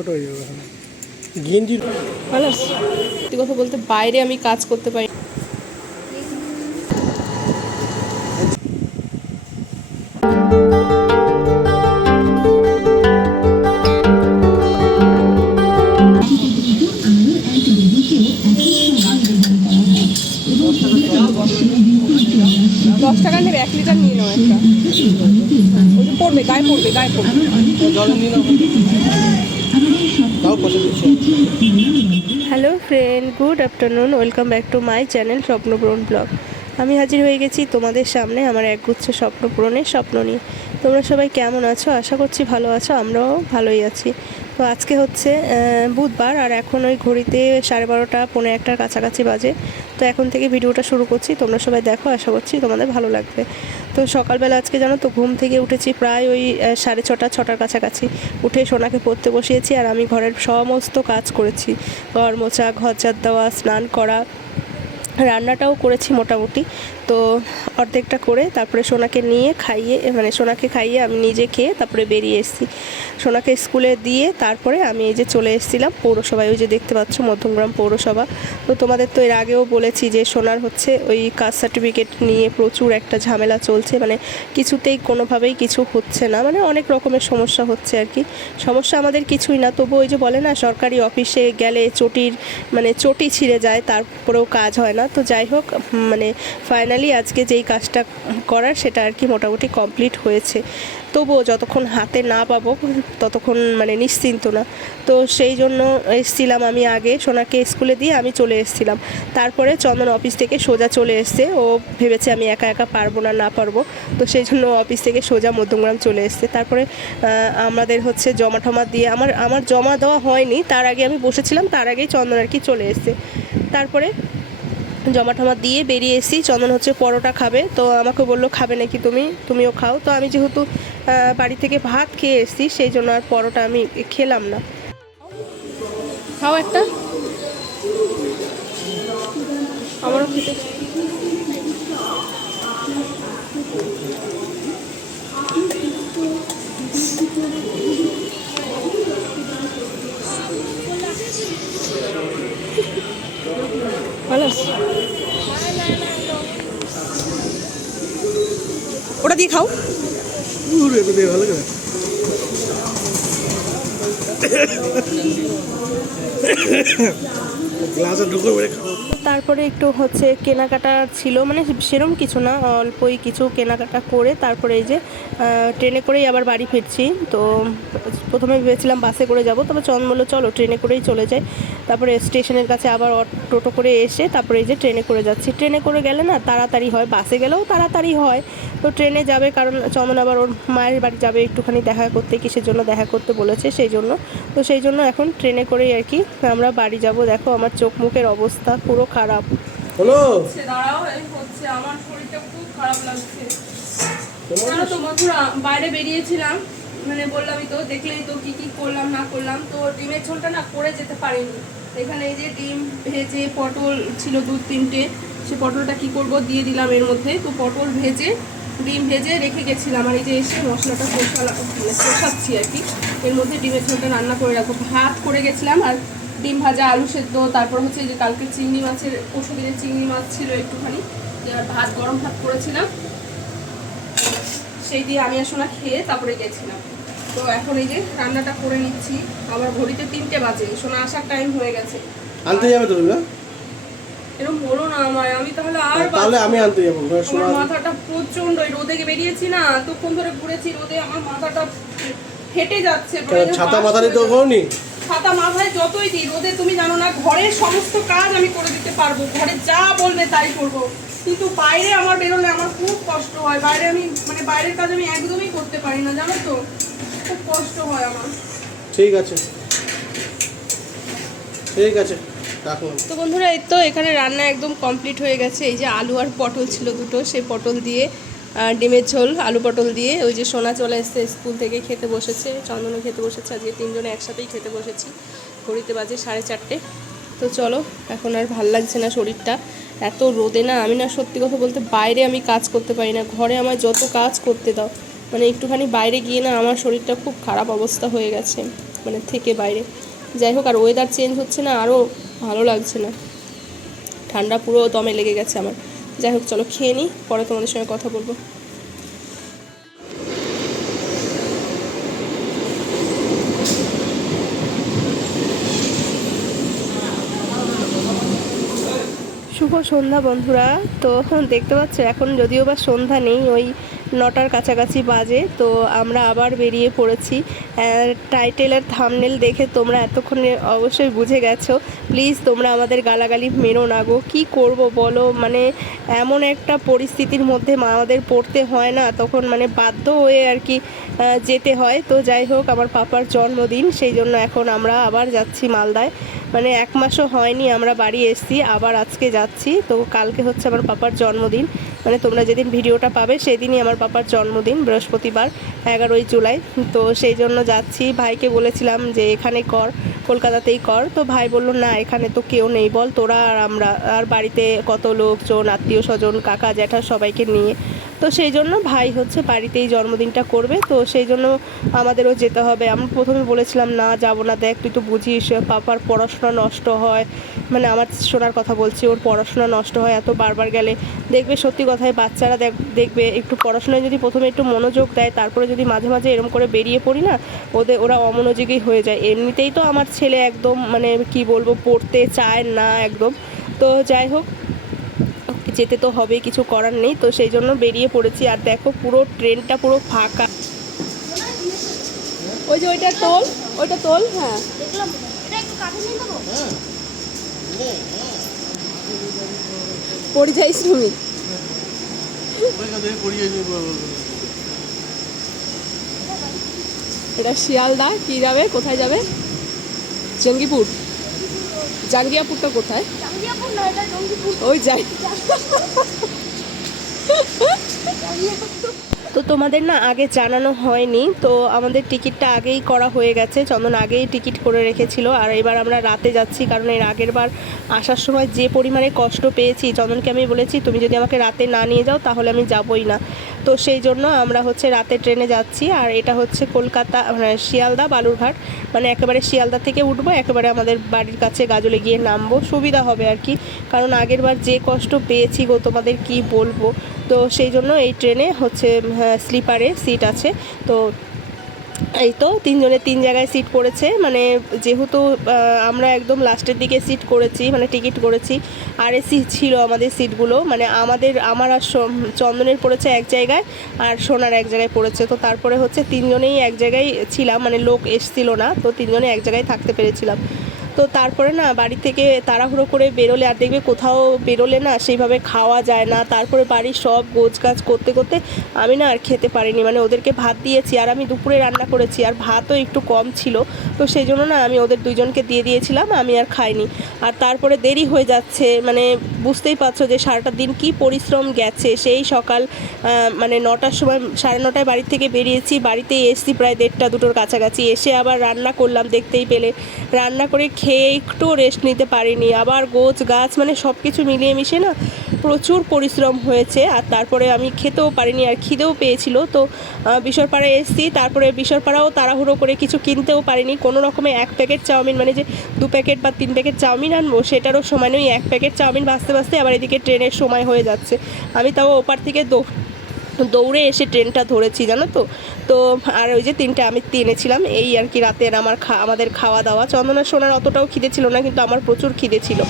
ছোট হয়ে যাবে গেঞ্জি ভালো সত্যি কথা বলতে বাইরে আমি কাজ করতে পারি দশ টাকা নেবে, এক লিটার নিয়ে নাও একটা। পড়বে, গায়ে পড়বে গায়ে পড়বে। Hello friend, good afternoon, welcome back to my channel Swapnapuran blog. আমি হাজির হয়ে গেছি তোমাদের সামনে আমার একগুচ্ছ স্বপ্ন পূরণের স্বপ্ন নিয়ে। তোমরা সবাই কেমন আছো? আশা করছি ভালো আছো, আমরাও ভালোই আছি। তো আজকে হচ্ছে বুধবার আর এখন ওই ঘড়িতে সাড়ে বারোটা, পৌনে একটার কাছাকাছি বাজে। তো এখন থেকে ভিডিওটা শুরু করছি, তোমরা সবাই দেখো, আশা করছি তোমাদের ভালো লাগবে। তো সকালবেলা আজকে জানো তো ঘুম থেকে উঠেছি প্রায় ওই সাড়ে ছটা, ছটার কাছাকাছি। উঠে সোনাকে পড়তে বসিয়েছি আর আমি ঘরের সমস্ত কাজ করেছি। ঘর মোছা, ঘর দেওয়া, স্নান করা রান্নাটাও করেছি মোটামুটি। তো অর্ধেকটা করে তারপরে সোনাকে নিয়ে খাইয়ে মানে সোনাকে খাইয়ে আমি নিজে খেয়ে তারপরে বেরিয়ে এসেছি। সোনাকে স্কুলে দিয়ে তারপরে আমি এই যে চলে এসেছিলাম পৌরসভায়, ওই যে দেখতে পাচ্ছ মধ্যমগ্রাম পৌরসভা। তো তোমাদের তো এর আগেও বলেছি যে সোনার হচ্ছে ওই কাস্ট সার্টিফিকেট নিয়ে প্রচুর একটা ঝামেলা চলছে মানে কিছুতেই কোনোভাবেই কিছু হচ্ছে না মানে অনেক রকমের সমস্যা হচ্ছে আর কি। সমস্যা আমাদের কিছুই না, তবু ওই যে বলে না, সরকারি অফিসে গেলে চটির মানে চটি ছিঁড়ে যায়, তারপরেও কাজ হয় না। তো যাই হোক মানে ফাইনালি আজকে যেই কাজটা করার সেটা আর কি মোটামুটি কমপ্লিট হয়েছে। তবুও যতক্ষণ হাতে না পাবো, ততক্ষণ মানে নিশ্চিন্ত না। তো সেই জন্য এসছিলাম আমি আগে সোনাকে স্কুলে দিয়ে আমি চলে এসেছিলাম। তারপরে চন্দন অফিস থেকে সোজা চলে এসছে। ও ভেবেছে আমি একা একা পারব না না পারব। তো সেই জন্য অফিস থেকে সোজা মধ্যমগ্রাম চলে এসছে। তারপরে আমাদের হচ্ছে জমা টমা দিয়ে আমার আমার জমা দেওয়া হয়নি। তার আগে আমি বসেছিলাম, তার আগেই চন্দন আর কি চলে এসছে। তারপরে জমা টমা দিয়ে বেরিয়ে এসেছি। চন্দন হচ্ছে পরোটা খাবে। তো আমাকে বলল, খাবে নাকি তুমি? তুমিও খাও। তো আমি যেহেতু বাড়ি থেকে ভাত খেয়ে এসেছি, সেই জন্য আর পরোটা আমি খেলাম না। খাও একটা। আমারও খেতে। ভালো আছে? ওটা দিয়ে খাও। ভালো করে গ্লাসে ঢুকে খাও তারপরে একটু হচ্ছে কেনাকাটা ছিল মানে সেরম কিছু না, অল্পই কিছু কেনাকাটা করে তারপরে এই যে ট্রেনে করেই আবার বাড়ি ফিরছি। তো প্রথমে ভেবেছিলাম বাসে করে যাব তবে চন বলল, চলো ট্রেনে করেই চলে যাই। তারপরে স্টেশনের কাছে আবার টোটো করে এসে তারপরে এই যে ট্রেনে করে যাচ্ছি। ট্রেনে করে গেলে না তাড়াতাড়ি হয়, বাসে গেলেও তাড়াতাড়ি হয়। তো ট্রেনে যাবে কারণ চন্দন আবার ওর মায়ের বাড়ি যাবে, একটুখানি দেখা করতে, কিসের জন্য দেখা করতে বলেছে সেই জন্য তো সেই জন্য এখন ট্রেনে করেই আর কি আমরা বাড়ি যাব। দেখো আমার চোখ মুখের অবস্থা পুরো খারাপ। হলো হচ্ছে দাঁড়াও এই হচ্ছে আমার শরীরটা খুব খারাপ লাগছে। জানো তো বন্ধুরা বাইরে বেরিয়েছিলাম মানে বললামই তো দেখলেই তো কি কি করলাম না করলাম তো ডিমের ঝোলটা না করে যেতে পারিনি। এখানে এই যে ডিম ভেজে পটল ছিল দু তিনটে সে পটলটা কি করব দিয়ে দিলাম এর মধ্যে। তো পটল ভেজে ডিম ভেজে রেখে গেছিলাম আর এই যে এসে মশলাটা কষালা কষাচ্ছি আর কি। এর মধ্যে ডিমের ঝোলটা রান্না করে রাখব। ভাত করে গেছিলাম আর ডিম ভাজা আলু সেদ্ধ তারপর হচ্ছে যে কালকে চিংড়ি মাছের পরশু দিনের চিংড়ি মাছ ছিল একটুখানি আর ভাত গরম ভাত করেছিলাম। সেই দিয়ে আমি আর সোনা খেয়ে তারপরে গেছিলাম। তো এখন এই যে রান্নাটা করে নিচ্ছি আমার ঘড়িতে তিনটে বাজে সোনা আসার টাইম হয়ে গেছে। আনতে যাবে তো তুমি না? এরকম বলো না আমায় আমি তাহলে আর তাহলে আমি আনতে যাব আমার মাথাটা প্রচণ্ড ওই রোদে বেরিয়েছি না তখন ধরে ঘুরেছি রোদে আমার মাথাটা ফেটে যাচ্ছে। ছাতা মাথা দিতে করি ছাতা মাথায় যতই দিই রোদে তুমি জানো না ঘরের সমস্ত কাজ আমি করে দিতে পারব। ঘরে যা বলবে তাই করব। কিন্তু বাইরে আমার বেরোলে আমার খুব কষ্ট হয়। বাইরে আমি মানে বাইরের কাজ আমি একদমই করতে পারি না জানো তো? খুব কষ্ট হয় আমার। ঠিক আছে। ঠিক আছে তো বন্ধুরা এই তো এখানে রান্না একদম কমপ্লিট হয়ে গেছে। এই যে আলু আর পটল ছিল দুটো সেই পটল দিয়ে ডিমের ঝোল, আলু পটল দিয়ে। ওই যে সোনা চলে এসছে স্কুল থেকে, খেতে বসেছে। চন্দনও খেতে বসেছে। আজকে তিনজনে একসাথেই খেতে বসেছি। ঘড়িতে বাজে সাড়ে চারটে। তো চলো, এখন আর ভালো লাগছে না শরীরটা। এত রোদে না, আমি না সত্যি কথা বলতে বাইরে আমি কাজ করতে পারি না। ঘরে আমার যত কাজ করতে দাও। মানে একটুখানি বাইরে গিয়ে না আমার শরীরটা খুব খারাপ অবস্থা হয়ে গেছে মানে থেকে বাইরে। যাই হোক, আর ওয়েদার চেঞ্জ হচ্ছে না আরও ভালো লাগছে না। ঠান্ডা পুরো দমে লেগে গেছে আমার। যাই হোক, চলো খেয়ে নিই, পরে তোমাদের সঙ্গে কথা বলব। শুভ সন্ধ্যা বন্ধুরা। তো দেখতে পাচ্ছ, এখন যদিও বা সন্ধ্যা নেই, ওই নটার কাছাকাছি বাজে, তো আমরা আবার বেরিয়ে পড়েছি। টাইটেলের থামনেল দেখে তোমরা এতক্ষণে অবশ্যই বুঝে গেছো। প্লিজ তোমরা আমাদের গালাগালি মেরো না গো। কী করব বলো? মানে এমন একটা পরিস্থিতির মধ্যে আমাদের পড়তে হয় না, তখন মানে বাধ্য হয়ে আর কি যেতে হয়। তো যাই হোক, আমার পাপার জন্মদিন, সেই জন্য এখন আমরা আবার যাচ্ছি মালদায়। মানে এক মাসও হয়নি, আমরা বাড়ি এসেছি, আবার আজকে যাচ্ছি। তো কালকে হচ্ছে আমার পাপার জন্মদিন। মানে তোমরা যেদিন ভিডিওটা পাবে সেদিনই আমার পাপার জন্মদিন, বৃহস্পতিবার, এগারোই জুলাই। তো সেই জন্য যাচ্ছি। ভাইকে বলেছিলাম যে এখানে কর, কলকাতাতেই কর। তো ভাই বলল, না, এখানে তো কেউ নেই। বল তোরা আর আমরা, আর বাড়িতে কত লোকজন, আত্মীয় স্বজন, কাকা, জ্যাঠা সবাইকে নিয়ে তো সেই জন্য ভাই হচ্ছে বাড়িতেই জন্মদিনটা করবে। তো সেই জন্য আমাদেরও যেতে হবে। আমি প্রথমে বলেছিলাম, না, যাব না, দেখ, তুই তো বুঝিস, পাপার পড়াশোনা নষ্ট হয়। মানে আমার শোনার কথা বলছি, ওর পড়াশোনা নষ্ট হয়, এত বারবার গেলে। দেখবে সত্যি কথায় বাচ্চারা দেখ, দেখবে একটু পড়াশোনায় যদি প্রথমে একটু মনোযোগ দেয়, তারপরে যদি মাঝে মাঝে এরম করে বেরিয়ে পড়ি না, ওদের, ওরা অমনোযোগী হয়ে যায়। এমনিতেই তো আমার ছেলে একদম মানে কি বলব, পড়তে চায় না একদম। তো যাই হোক যেতে তো হবে, কিছু করার নেই, তো সেই জন্য বেরিয়ে পড়েছি। আর দেখো পুরো ট্রেনটা পুরো ফাঁকা। ওই যে ওইটা তোল ওইটা তোল হ্যাঁ। পরিযায়ী শ্রমিক। এটা শিয়ালদা, কি যাবে, কোথায় যাবে? জঙ্গিপুর। জাঙ্গিয়াপুরটা কোথায়? ওই যাই তো তোমাদের না আগে জানানো হয়নি। তো আমাদের টিকিটটা আগেই করা হয়ে গেছে। চন্দন আগেই টিকিট করে রেখেছিল। আর এবার আমরা রাতে যাচ্ছি কারণ এর আগের বার আসার সময় যে পরিমাণে কষ্ট পেয়েছি, চন্দনকে আমি বলেছি, তুমি যদি আমাকে রাতে না নিয়ে যাও, তাহলে আমি যাবই না। তো সেই জন্য আমরা হচ্ছে রাতে ট্রেনে যাচ্ছি। আর এটা হচ্ছে কলকাতা মানে শিয়ালদা, বালুরঘাট। মানে একেবারে শিয়ালদা থেকে উঠবো, একেবারে আমাদের বাড়ির কাছে গাজলে গিয়ে নামবো। সুবিধা হবে আর কি। কারণ আগের বার যে কষ্ট পেয়েছি গো, তোমাদের কি বলব? তো সেই জন্য এই ট্রেনে হচ্ছে স্লিপারে সিট আছে। তো এই তো তিনজনের তিন জায়গায় সিট পড়েছে। মানে যেহেতু আমরা একদম লাস্টের দিকে সিট করেছি মানে টিকিট করেছি আর এসি ছিল আমাদের সিটগুলো। মানে আমাদের, আমার আর চন্দনের পড়েছে এক জায়গায় আর সোনার এক জায়গায় পড়েছে। তো তারপরে হচ্ছে তিনজনেই এক জায়গায় ছিলাম মানে লোক এসছিল না, তো তিনজনে এক জায়গায় থাকতে পেরেছিলাম। তো তারপরে না বাড়ি থেকে তাড়াহুড়ো করে বেরোলে আর দেখবে কোথাও বেরোলে না সেইভাবে খাওয়া যায় না। তারপরে বাড়ির সব গোছ গাছ করতে করতে আমি না আর খেতে পারিনি। মানে ওদেরকে ভাত দিয়েছি আর আমি দুপুরে রান্না করেছি আর ভাতও একটু কম ছিল। তো সেই জন্য না আমি ওদের দুজনকে দিয়ে দিয়েছিলাম, আমি আর খাইনি। আর তারপরে দেরি হয়ে যাচ্ছে মানে বুঝতেই পারছ যে সারাটা দিন কি পরিশ্রম গেছে। সেই সকাল মানে নটার সময়, সাড়ে নটায় বাড়ি থেকে বেরিয়েছি। বাড়িতে এসছি প্রায় দেড়টা দুটোর কাছাকাছি। এসে আবার রান্না করলাম, দেখতেই পেলে। রান্না করে খেয়ে একটু রেস্ট নিতে পারিনি। আবার গোছ, গাছ মানে সব কিছু মিলিয়ে মিশে না প্রচুর পরিশ্রম হয়েছে। আর তারপরে আমি খেতেও পারিনি আর খিদেও পেয়েছিল। তো বিশরপাড়ায় এসেছি। তারপরে বিশরপাড়াও তাড়াহুড়ো করে কিছু কিনতেও পারিনি। কোনো রকমে এক প্যাকেট চাউমিন মানে যে দু প্যাকেট বা তিন প্যাকেট চাউমিন আনব, সেটারও সময় নেই। এক প্যাকেট চাউমিন বাঁচতে ভাজতে আবার এদিকে ট্রেনের সময় হয়ে যাচ্ছে। আমি তাও ওপার থেকে দৌড়ে এসে ট্রেনটা ধরেছি, জানো তো? তো আর ওই যে তিনটা আমি এনেছিলাম, এই আর কি রাতের আমার খা, আমাদের খাওয়া দাওয়া। চন্দনা সোনার অতটাও খিদে ছিল না, কিন্তু আমার প্রচুর খিদে ছিল।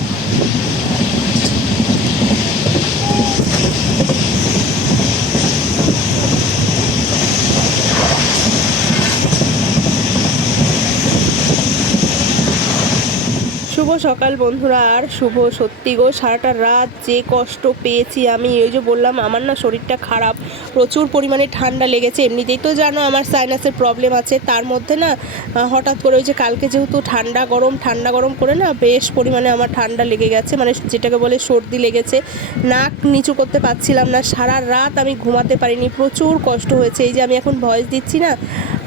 শুভ সকাল বন্ধুরা, আর শুভ সত্যি গো। সারাটা রাত যে কষ্ট পেয়েছি আমি ওই যে বললাম, আমার না শরীরটা খারাপ, প্রচুর পরিমাণে ঠান্ডা লেগেছে। এমনিতেই তো জানো আমার সাইনাসের প্রবলেম আছে, তার মধ্যে না হঠাৎ করে ওই যে কালকে যেহেতু ঠান্ডা গরম ঠান্ডা গরম করে না বেশ পরিমাণে আমার ঠান্ডা লেগে গেছে মানে যেটাকে বলে সর্দি লেগেছে। নাক নিচু করতে পারছিলাম না, সারা রাত আমি ঘুমাতে পারিনি, প্রচুর কষ্ট হয়েছে। এই যে আমি এখন ভয়েস দিচ্ছি না,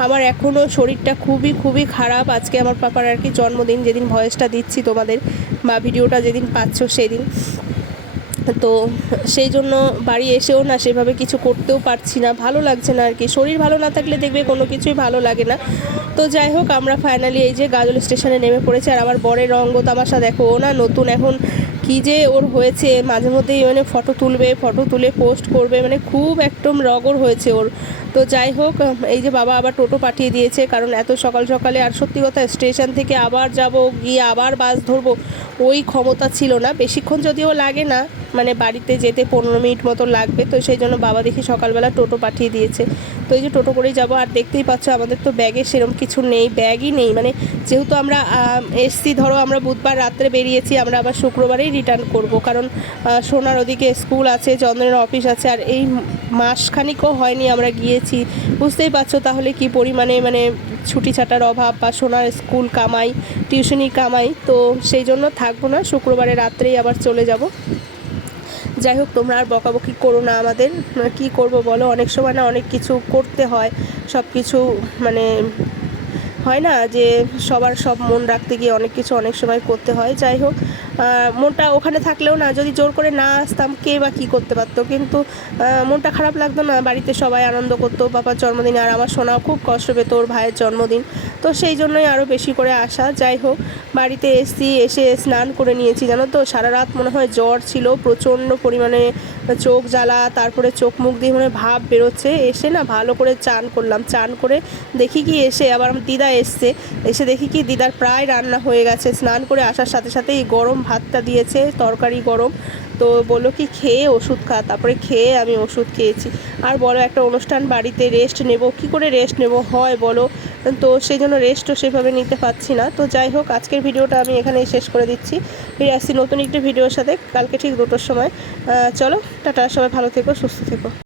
আমার এখনও শরীরটা খুবই খুবই খারাপ। আজকে আমার পাপার আর কি জন্মদিন, যেদিন ভয়েসটা দিচ্ছি তোমাদের বা ভিডিওটা যেদিন পাচ্ছ সেদিন। তো সেই জন্য বাড়ি এসেও না সেভাবে কিছু করতেও পারছি না, ভালো লাগছে না আর কি। শরীর ভালো না থাকলে দেখবে কোনো কিছুই ভালো লাগে না। তো যাই হোক, আমরা ফাইনালি এই যে গাজল স্টেশনে নেমে পড়েছি আর আমার বরের রঙ্গ তামাশা দেখো, ও না নতুন এখন কি যে ওর হয়েছে, মাঝে মধ্যেই মানে ফটো তুলবে ফটো তুলে পোস্ট করবে মানে খুব একদম রগর হয়েছে ওর। তো যাই হোক, এই যে বাবা আবার টোটো পাঠিয়ে দিয়েছে, কারণ এত সকাল সকালে আর সত্যি কথা স্টেশন থেকে আবার যাব, গিয়ে আবার বাস ধরবো, ওই ক্ষমতা ছিল না। বেশিক্ষণ যদিও লাগে না মানে বাড়িতে যেতে পনেরো মিনিট মতো লাগবে, তো সেই জন্য বাবা দেখি সকালবেলা টোটো পাঠিয়ে দিয়েছে। তো এই যে টোটো করেই যাব, আর দেখতেই পাচ্ছ আমাদের তো ব্যাগে সেরকম কিছু নেই, ব্যাগই নেই। মানে যেহেতু আমরা এসছি, ধরো আমরা বুধবার রাত্রে বেরিয়েছি, আমরা আবার শুক্রবারেই রিটার্ন করব, কারণ সোনার ওদিকে স্কুল আছে চন্দনের অফিস আছে, আর এই মাসখানিকও হয়নি, আমরা গিয়েছি। বুঝতেই পারছ তাহলে কি পরিমাণে মানে ছুটি ছাটার অভাব বা সোনার স্কুল কামাই, টিউশনি কামাই, তো সেই জন্য থাকব না, শুক্রবারে রাত্রেই আবার চলে যাব। যাই হোক, তোমরা আর বকাবকি করো না আমাদের। কি করব বলো, অনেক সময় না অনেক কিছু করতে হয় সব কিছু মানে হয় না যে সবার সব মন রাখতে গিয়ে অনেক কিছু অনেক সময় করতে হয়। যাই হোক মনটা ওখানে থাকলেও না, যদি জোর করে না আসতাম, কে বা কী করতে পারতো? কিন্তু মনটা খারাপ লাগতো না, বাড়িতে সবাই আনন্দ করতো, বাবার জন্মদিন, আর আমার সোনাও খুব কষ্ট পেত ওর ভাইয়ের জন্মদিন। তো সেই জন্যই আরও বেশি করে আসা। যাই হোক, বাড়িতে এসছি এসে স্নান করে নিয়েছি, জানো তো? সারা রাত মনে হয় জ্বর ছিল, প্রচণ্ড পরিমাণে চোখ জ্বালা, তারপরে চোখ মুখ দিয়ে মানে ভাব বেরোচ্ছে। এসে না ভালো করে চান করলাম। চান করে দেখি কি এসে আবার আমার দিদা এসছে। এসে দেখি কি দিদার প্রায় রান্না হয়ে গেছে। স্নান করে আসার সাথে সাথে এই গরম ভাতটা দিয়েছে, তরকারি গরম। তো বলল কি খেয়ে ওষুধ খা। তারপরে খেয়ে আমি ওষুধ খেয়েছি। আর বলো একটা অনুষ্ঠান বাড়িতে রেস্ট নেব। কি করে রেস্ট নেব? হয় বলো। তো সেই জন্য রেস্টও সেভাবে নিতে পারছি না। তো যাই হোক, আজকের ভিডিওটা আমি এখানেই শেষ করে দিচ্ছি। ফিরে আসছি নতুন একটি ভিডিওর সাথে। কালকে ঠিক দুটোর সময়। চলো, টাটা, সবাই ভালো থেকো, সুস্থ থেকো।